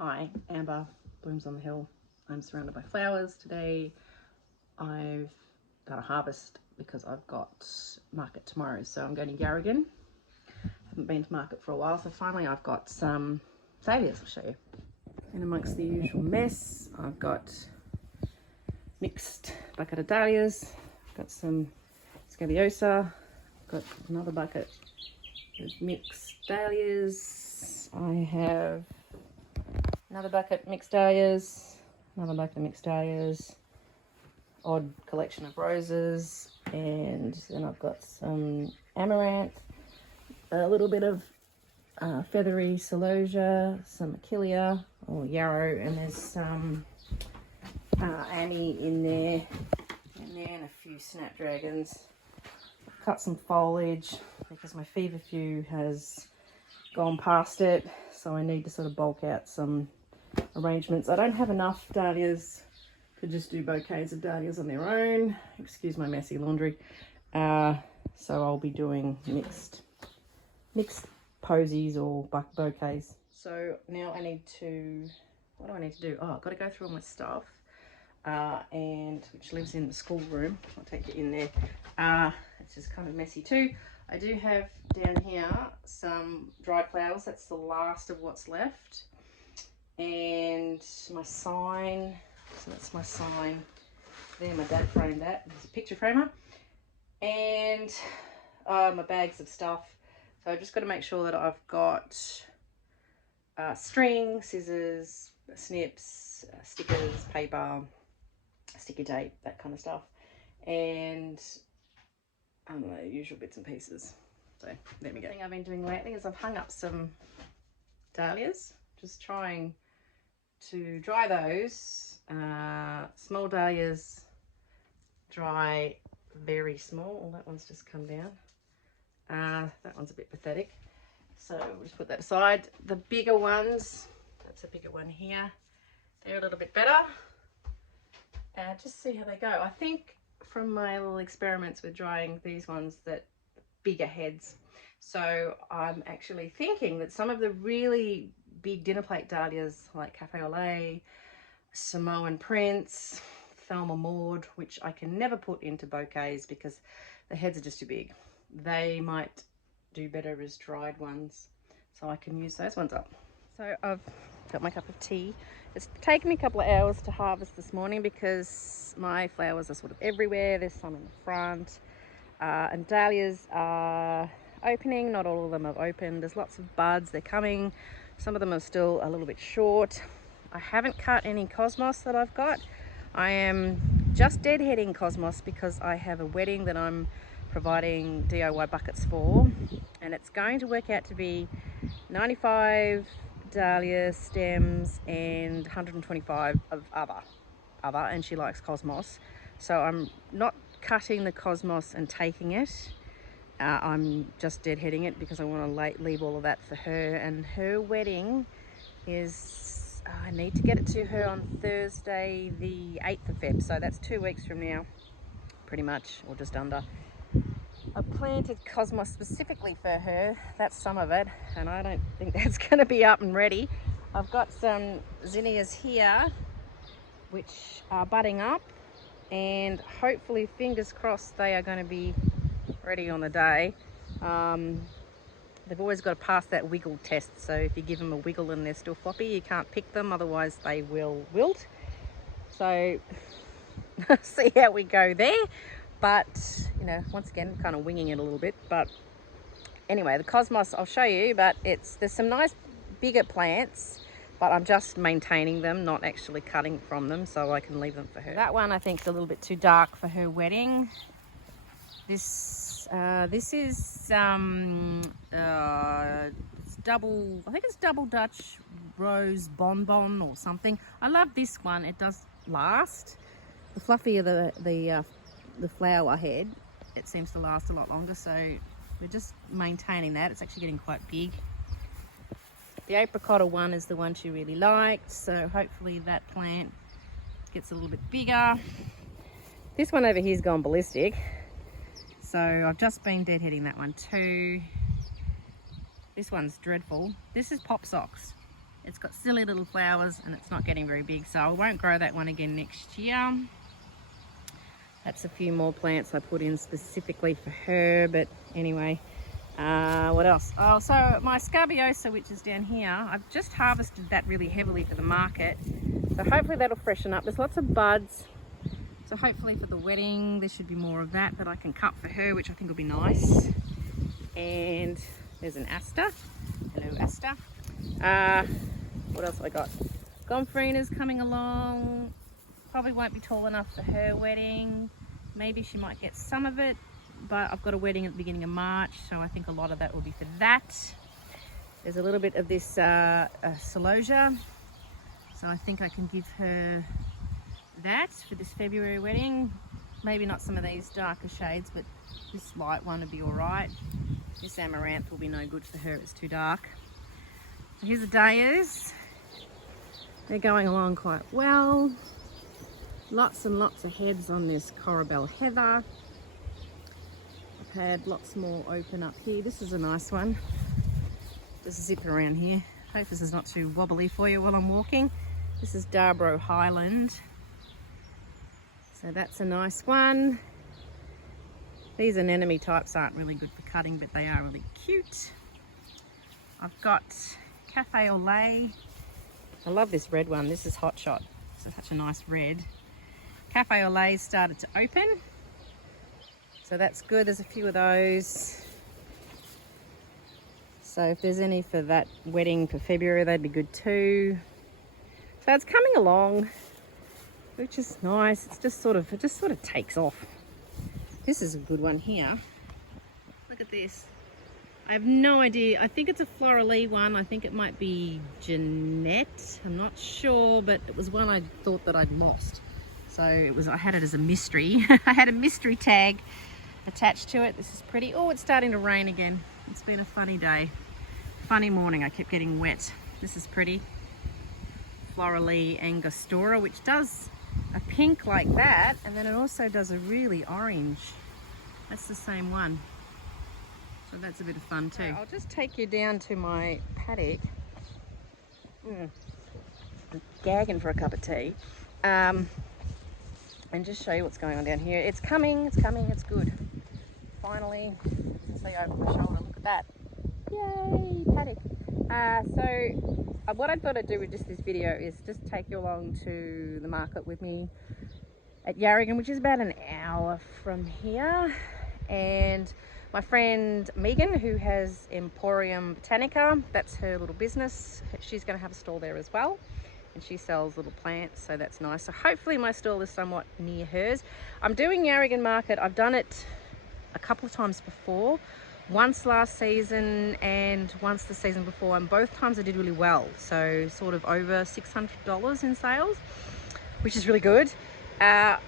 Hi, Amber, Blooms on the Hill. I'm surrounded by flowers today. I've got a harvest because I've got market tomorrow, so I'm going to Yarragon. Haven't been to market for a while, so finally I've got some dahlias. I'll show you. And amongst the usual mess, I've got mixed bucket of dahlias. I've got some scabiosa. I've got another bucket of mixed dahlias. I have another bucket mixed dahlias, another bucket mixed dahlias, odd collection of roses, and then I've got some amaranth, a little bit of feathery celosia, some achillea or yarrow, and there's some Annie in there, and a few snapdragons. I've cut some foliage because my feverfew has gone past it, so I need to sort of bulk out some arrangements. I don't have enough dahlias to just do bouquets of dahlias on their own. Excuse my messy laundry. So I'll be doing mixed posies or bouquets. So now I need to, what do I need to do? Oh, I've got to go through all my stuff, and which lives in the schoolroom. I'll take it in there. It's just kind of messy too. I do have down here some dried flowers. That's the last of what's left. And my sign, so that's my sign there. My dad framed that. It's a picture framer. And my bags of stuff. So I've just got to make sure that I've got string, scissors, snips, stickers, paper, sticky tape, that kind of stuff. And I don't know, usual bits and pieces. So there we go. The thing I've been doing lately is I've hung up some dahlias, just trying to dry those. Small dahlias dry very small. Oh, that one's just come down. That one's a bit pathetic, so we'll just put that aside. The bigger ones, that's a bigger one here, they're a little bit better. Just see how they go. I think from my little experiments with drying these ones that bigger heads, so I'm actually thinking that some of the really big dinner plate dahlias like Cafe au Lait, Samoan Prince, Thelma Maud, which I can never put into bouquets because the heads are just too big. They might do better as dried ones, so I can use those ones up. So I've got my cup of tea. It's taken me a couple of hours to harvest this morning because my flowers are sort of everywhere. There's some in the front, and dahlias are opening. Not all of them have opened. There's lots of buds. They're coming. Some of them are still a little bit short. I haven't cut any cosmos that I've got. I am just deadheading cosmos because I have a wedding that I'm providing DIY buckets for, and it's going to work out to be 95 dahlia stems and 125 of other, and she likes cosmos, so I'm not cutting the cosmos and taking it. I'm just deadheading it because I want to leave all of that for her, and her wedding is, I need to get it to her on Thursday the 8th of Feb, so that's 2 weeks from now pretty much, or just under. I planted cosmos specifically for her. That's some of it, and I don't think that's going to be up and ready. I've got some zinnias here which are budding up, and hopefully, fingers crossed, they are going to be ready on the day. They've always got to pass that wiggle test, so if you give them a wiggle and they're still floppy, you can't pick them, otherwise they will wilt. So see how we go there. But you know, once again, kind of winging it a little bit. But anyway, the cosmos I'll show you, but there's some nice bigger plants, but I'm just maintaining them, not actually cutting from them, so I can leave them for her. That one I think is a little bit too dark for her wedding. This is it's double, I think it's double Dutch rose bonbon or something. I love this one. It does last. The fluffier the flower head, it seems to last a lot longer, so we're just maintaining that. It's actually getting quite big. The apricot one is the one she really liked, so hopefully that plant gets a little bit bigger. This one over here's gone ballistic, so I've just been deadheading that one too. This one's dreadful. This is pop socks. It's got silly little flowers and it's not getting very big, so I won't grow that one again next year. That's a few more plants I put in specifically for her, but anyway. What else? Oh, so my scabiosa, which is down here, I've just harvested that really heavily for the market. So hopefully that'll freshen up. There's lots of buds. So hopefully for the wedding, there should be more of that I can cut for her, which I think will be nice. And there's an aster. Hello, aster. What else have I got? Gomphrina's coming along. Probably won't be tall enough for her wedding. Maybe she might get some of it, but I've got a wedding at the beginning of March, so I think a lot of that will be for that. There's a little bit of this celosia, so I think I can give her that for this February wedding. Maybe not some of these darker shades, but this light one would be all right. This amaranth will be no good for her, it's too dark. So here's the dahlias. They're going along quite well. Lots and lots of heads on this Corabelle heather. I've had lots more open up here. This is a nice one. Just zip around here. Hope this is not too wobbly for you while I'm walking. This is Darbro Highland. So that's a nice one. These anemone types aren't really good for cutting, but they are really cute. I've got Cafe au Lait. I love this red one. This is Hot Shot. It's such a nice red. Cafe au Lait started to open. So that's good. There's a few of those. So if there's any for that wedding for February, they'd be good too. So it's coming along, which is nice. It just sort of takes off. This is a good one here. Look at this. I have no idea. I think it's a Floralee one. I think it might be Jeanette. I'm not sure, but it was one I thought that I'd lost. So I had it as a mystery. I had a mystery tag attached to it. This is pretty. Oh, it's starting to rain again. It's been a funny day. Funny morning. I kept getting wet. This is pretty. Floralee Angostura, which does a pink like that, and then it also does a really orange. That's the same one. So that's a bit of fun too. I'll just take you down to my paddock. I'm gagging for a cup of tea. And just show you what's going on down here. It's coming, it's good. Finally, you can see over my shoulder, look at that. Yay, paddock. What I thought I'd do with just this video is just take you along to the market with me at Yarragon, which is about an hour from here. And my friend Megan, who has Emporium Botanica, that's her little business. She's going to have a stall there as well. And she sells little plants, so that's nice. So hopefully my stall is somewhat near hers. I'm doing Yarragon Market. I've done it a couple of times before. Once last season and once the season before, and both times I did really well. So sort of over $600 in sales, which is really good. The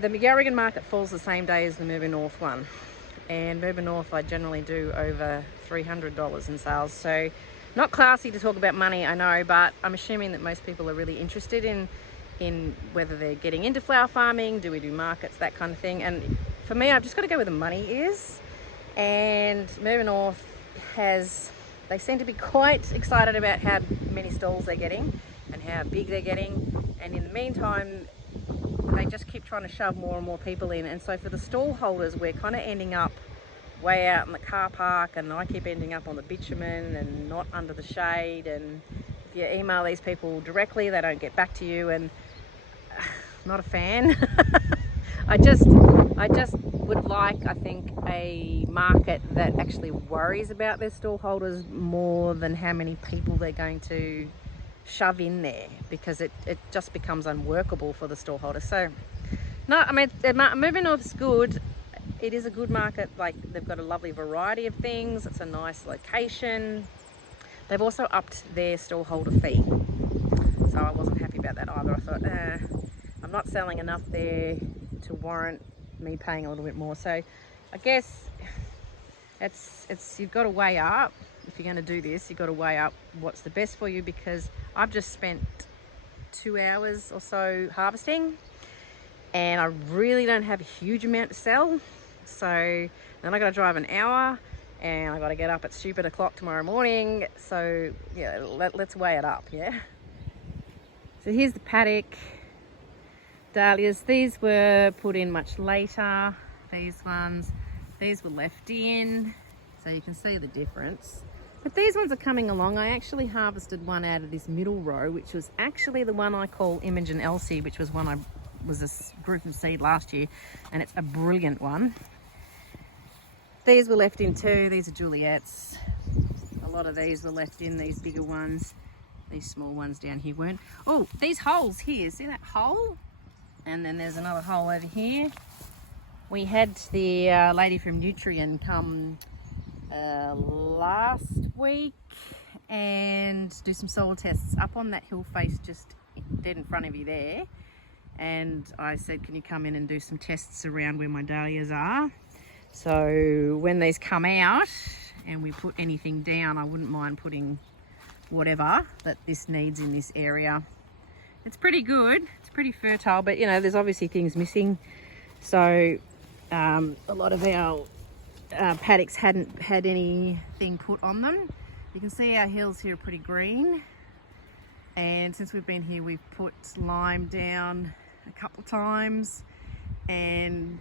Yarragon Market falls the same day as the Murba North one. And Murba North I generally do over $300 in sales. So not classy to talk about money, I know, but I'm assuming that most people are really interested in whether they're getting into flower farming, do we do markets, that kind of thing. And for me, I've just got to go where the money is. And Murba North they seem to be quite excited about how many stalls they're getting and how big they're getting. And in the meantime, they just keep trying to shove more and more people in. And so for the stall holders, we're kind of ending up way out in the car park, and I keep ending up on the bitumen and not under the shade. And if you email these people directly, they don't get back to you, and not a fan. I just would like, I think, a market that actually worries about their stall holders more than how many people they're going to shove in there, because it just becomes unworkable for the stall holders. So no, I mean, Murba North is good. It is a good market. Like, they've got a lovely variety of things. It's a nice location. They've also upped their stall holder fee, so I wasn't happy about that either. I thought, I'm not selling enough there to warrant me paying a little bit more. So I guess it's you've got to weigh up. If you're going to do this, you've got to weigh up what's the best for you, because I've just spent 2 hours or so harvesting and I really don't have a huge amount to sell. So then I got to drive an hour, and I got to get up at stupid o'clock tomorrow morning. So yeah, let's weigh it up. Yeah. So here's the paddock. Dahlias. These were put in much later. These were left in, so you can see the difference. But these ones are coming along. I actually harvested one out of this middle row, which was actually the one I call Imogen Elsie, which was one I was a group of seed last year, and it's a brilliant one. These were left in too. These are Juliet's. A lot of these were left in, these bigger ones. These small ones down here weren't. Oh, these holes here, see that hole? And then there's another hole over here. We had the lady from Nutrien come last week and do some soil tests up on that hill face just dead in front of you there. And I said, can you come in and do some tests around where my dahlias are? So when these come out and we put anything down, I wouldn't mind putting whatever that this needs in this area. It's pretty good, it's pretty fertile, but you know, there's obviously things missing. So a lot of our paddocks hadn't had anything put on them. You can see our hills here are pretty green, and since we've been here we've put lime down a couple times, and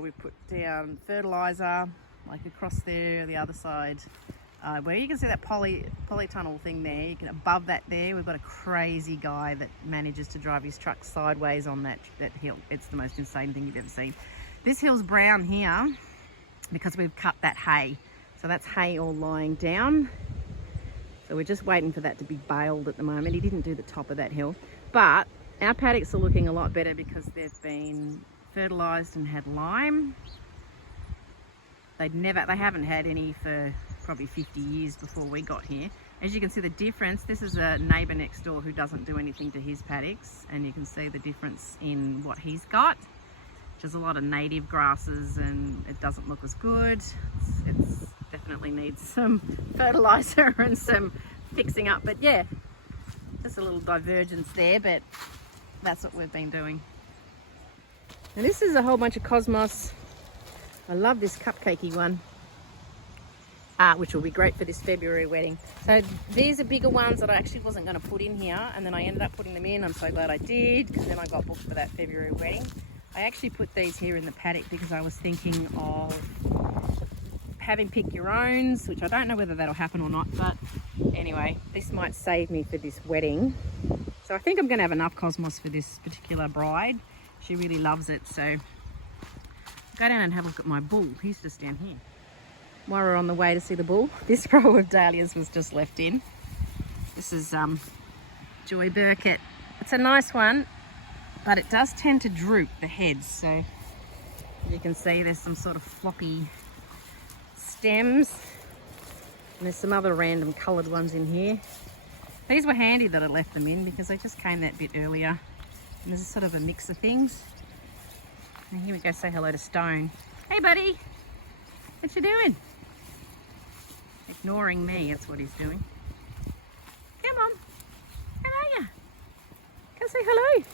we've put down fertilizer like across there the other side, where you can see that polytunnel thing there. You can, above that there, we've got a crazy guy that manages to drive his truck sideways on that hill. It's the most insane thing you've ever seen. This hill's brown here because we've cut that hay. So that's hay all lying down. So we're just waiting for that to be baled at the moment. He didn't do the top of that hill. But our paddocks are looking a lot better because they've been fertilised and had lime. They haven't had any for probably 50 years before we got here. As you can see the difference, this is a neighbour next door who doesn't do anything to his paddocks, and you can see the difference in what he's got. There's a lot of native grasses and it doesn't look as good. It's definitely needs some fertiliser and some fixing up, but yeah, just a little divergence there, but that's what we've been doing. And this is a whole bunch of cosmos. I love this cupcakey one, which will be great for this February wedding. So these are bigger ones that I actually wasn't going to put in here, and then I ended up putting them in. I'm so glad I did, because then I got booked for that February wedding. I actually put these here in the paddock because I was thinking of having pick your owns, which I don't know whether that'll happen or not, but anyway, this might save me for this wedding. So I think I'm going to have enough cosmos for this particular bride. She really loves it. So go down and have a look at my bull. He's just down here. While we're on the way to see the bull, this row of dahlias was just left in. This is Joy Burkett. It's a nice one, but it does tend to droop the heads. So you can see there's some sort of floppy stems, and there's some other random coloured ones in here. These were handy that I left them in because they just came that bit earlier, and there's a sort of a mix of things. And here we go, say hello to Stone. Hey buddy, what you doing? Ignoring me, that's what he's doing. Come on, how are you? Come say hello.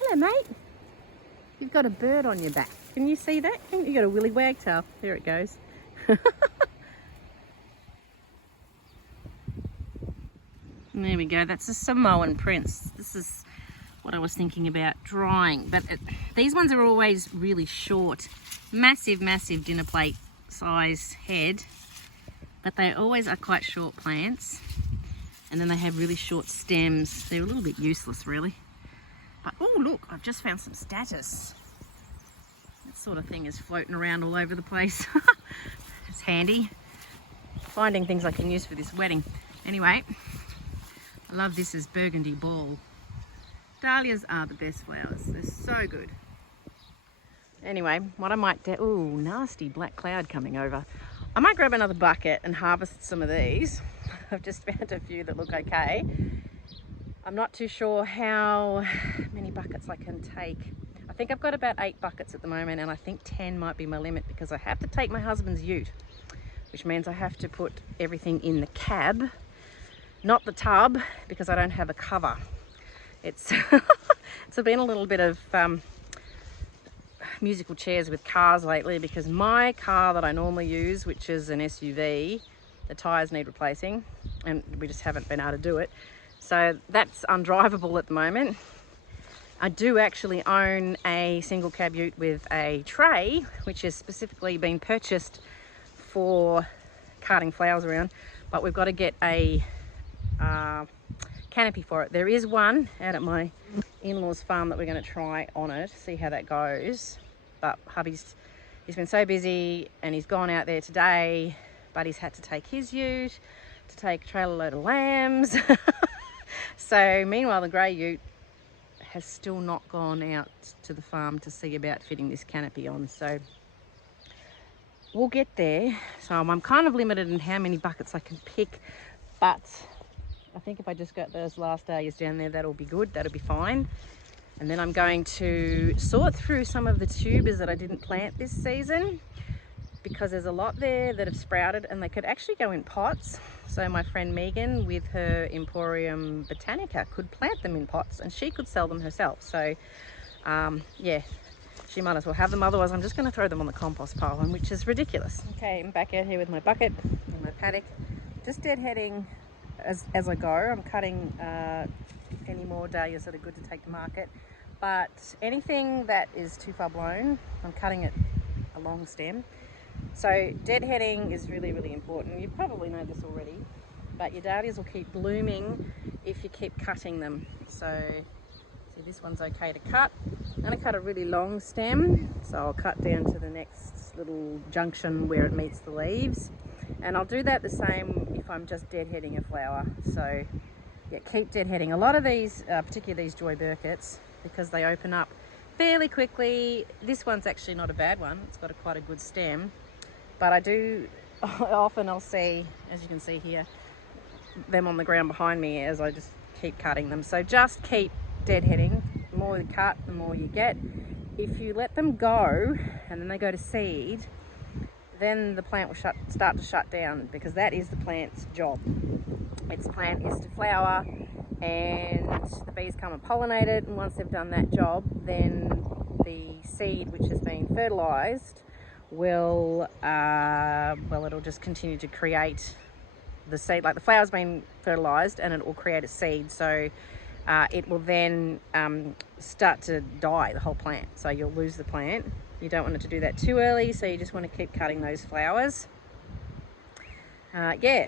Hello mate. You've got a bird on your back. Can you see that? You've got a willy wagtail. There it goes. There we go, that's a Samoan prince. This is what I was thinking about drying, but these ones are always really short. Massive dinner plate size head, but they always are quite short plants, and then they have really short stems. They're a little bit useless really, but oh look, I've just found some statice. That sort of thing is floating around all over the place. It's handy finding things I can use for this wedding. Anyway, I love this as burgundy ball. Dahlias are the best flowers. They're so good. Anyway, what I might do... Ooh, nasty black cloud coming over. I might grab another bucket and harvest some of these. I've just found a few that look okay. I'm not too sure how many buckets I can take. I think I've got about 8 buckets at the moment, and I think 10 might be my limit because I have to take my husband's ute, which means I have to put everything in the cab, not the tub, because I don't have a cover. It's it's been a little bit of musical chairs with cars lately because my car that I normally use, which is an SUV, the tyres need replacing and we just haven't been able to do it. So that's undrivable at the moment. I do actually own a single cab ute with a tray, which has specifically been purchased for carting flowers around, but we've got to get a canopy for it. There is one out at my in-laws farm that we're going to try on it, see how that goes. But hubby's, he's been so busy and he's gone out there today, but he's had to take his ute to take a trailer load of lambs. So meanwhile, the grey ute has still not gone out to the farm to see about fitting this canopy on. So we'll get there. So I'm kind of limited in how many buckets I can pick, but I think if I just got those last days down there, that'll be good, that'll be fine. And then I'm going to sort through some of the tubers that I didn't plant this season, because there's a lot there that have sprouted and they could actually go in pots. So my friend Megan with her Emporium Botanica could plant them in pots and she could sell them herself. So yeah, she might as well have them, otherwise I'm just going to throw them on the compost pile, which is ridiculous. Okay, I'm back out here with my bucket in my paddock, just deadheading as I go. I'm cutting any more dahlias that are good to take to market, but anything that is too far blown, I'm cutting it a long stem. So deadheading is really, really important. You probably know this already, but your dahlias will keep blooming if you keep cutting them. So see, this one's okay to cut. I'm going to cut a really long stem, so I'll cut down to the next little junction where it meets the leaves. And I'll do that the same if I'm just deadheading a flower. So yeah, keep deadheading. A lot of these, particularly these Joy Burketts, because they open up fairly quickly. This one's actually not a bad one. It's got quite a good stem. But I'll see, as you can see here, them on the ground behind me as I just keep cutting them. So just keep deadheading. The more you cut, the more you get. If you let them go and then they go to seed, then the plant will start to shut down, because that is the plant's job. Its plant is to flower and the bees come and pollinate it, and once they've done that job, then the seed, which has been fertilized, will it'll just continue to create the seed. Like the flower's been fertilized and it will create a seed, so it will then start to die, the whole plant, so you'll lose the plant. You don't want it to do that too early, so you just want to keep cutting those flowers. Yeah,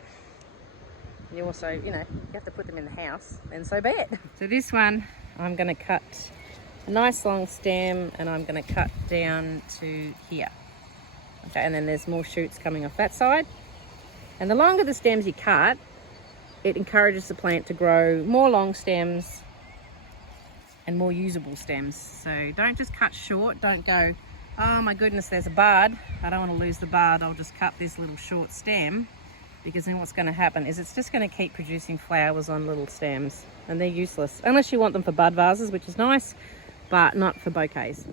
you also, you know, you have to put them in the house, and so be it. So this one, I'm going to cut a nice long stem and I'm going to cut down to here. Okay, and then there's more shoots coming off that side. And the longer the stems you cut, it encourages the plant to grow more long stems and more usable stems. So don't just cut short. Don't go, oh my goodness, there's a bud, I don't want to lose the bud, I'll just cut this little short stem, because then what's going to happen is it's just going to keep producing flowers on little stems, and they're useless unless you want them for bud vases, which is nice, but not for bouquets.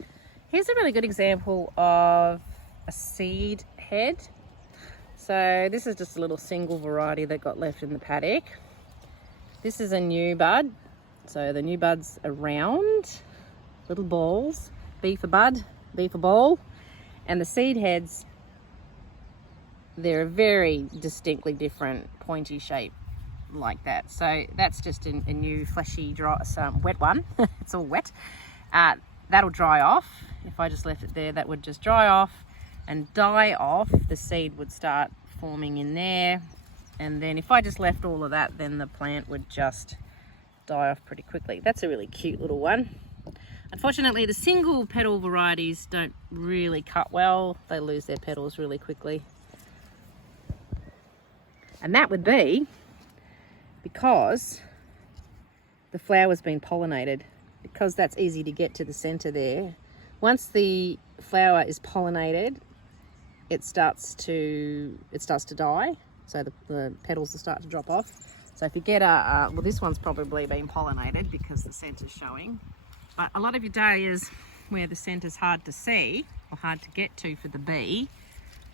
Here's a really good example of a seed head. So this is just a little single variety that got left in the paddock. This is a new bud. So the new buds are round, little balls, B for bud, B for ball. And the seed heads, they're a very distinctly different pointy shape like that. So that's just a new fleshy, dry, wet one. It's all wet. That'll dry off. If I just left it there, that would just dry off and die off. The seed would start forming in there, and then if I just left all of that, then the plant would just die off pretty quickly. That's a really cute little one. Unfortunately, the single petal varieties don't really cut well. They lose their petals really quickly, and that would be because the flower's been pollinated, because that's easy to get to the center there. Once the flower is pollinated, it starts to die, so the petals will start to drop off. So if you get well, this one's probably been pollinated because the center's showing, but a lot of your dahlias where the center's hard to see or hard to get to for the bee,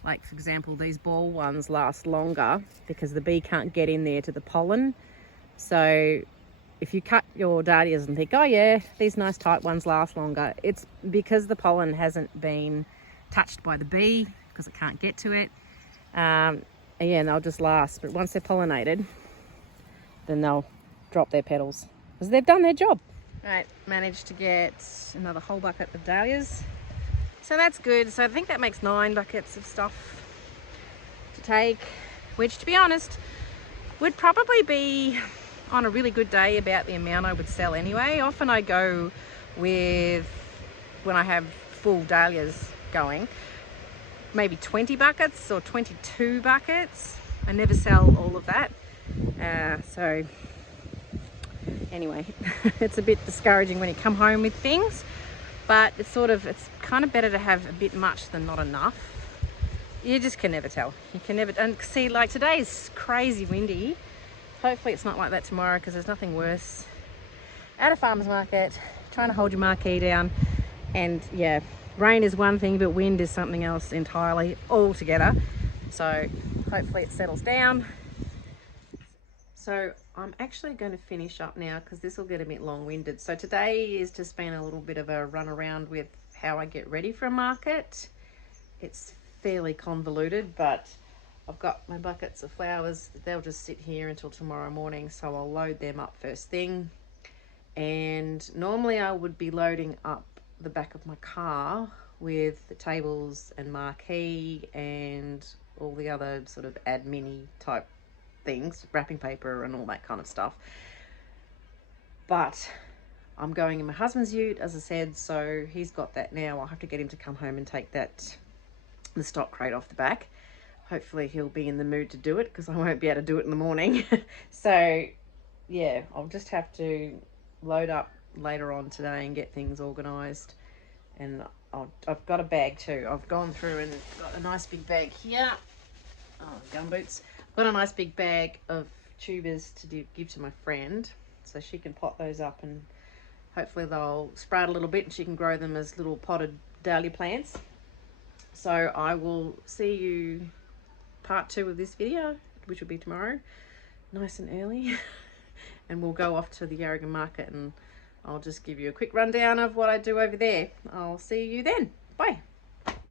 like for example these ball ones, last longer because the bee can't get in there to the pollen. So if you cut your dahlias and think, oh yeah, these nice tight ones last longer, it's because the pollen hasn't been touched by the bee because it can't get to it. And yeah, and they'll just last. But once they're pollinated, then they'll drop their petals because they've done their job. Right, managed to get another whole bucket of dahlias. So that's good. So I think that makes 9 buckets of stuff to take, which to be honest, would probably be on a really good day about the amount I would sell anyway. Often I go with, when I have full dahlias going, maybe 20 buckets or 22 buckets. I never sell all of that. So anyway, it's a bit discouraging when you come home with things, but it's kind of better to have a bit much than not enough. You just can never tell. You can never, and see, like today is crazy windy. Hopefully it's not like that tomorrow, because there's nothing worse at a farmer's market, trying to hold your marquee down. And yeah, rain is one thing, but wind is something else entirely altogether. So hopefully it settles down. So I'm actually going to finish up now because this will get a bit long-winded. So today is just been a little bit of a run around with how I get ready for a market. It's fairly convoluted, but I've got my buckets of flowers. They'll just sit here until tomorrow morning, so I'll load them up first thing. And normally I would be loading up the back of my car with the tables and marquee and all the other sort of admin type things, wrapping paper and all that kind of stuff. But I'm going in my husband's ute, as I said, so he's got that now. I'll have to get him to come home and take the stock crate off the back. Hopefully he'll be in the mood to do it, because I won't be able to do it in the morning. So yeah, I'll just have to load up later on today and get things organised. And I've got a bag too. I've gone through and got a nice big bag here. Oh, gumboots. I've got a nice big bag of tubers to give to my friend, so she can pot those up and hopefully they'll sprout a little bit and she can grow them as little potted dahlia plants. So I will see you part 2 of this video, which will be tomorrow, nice and early. And we'll go off to the Yarragon market and I'll just give you a quick rundown of what I do over there. I'll see you then. Bye.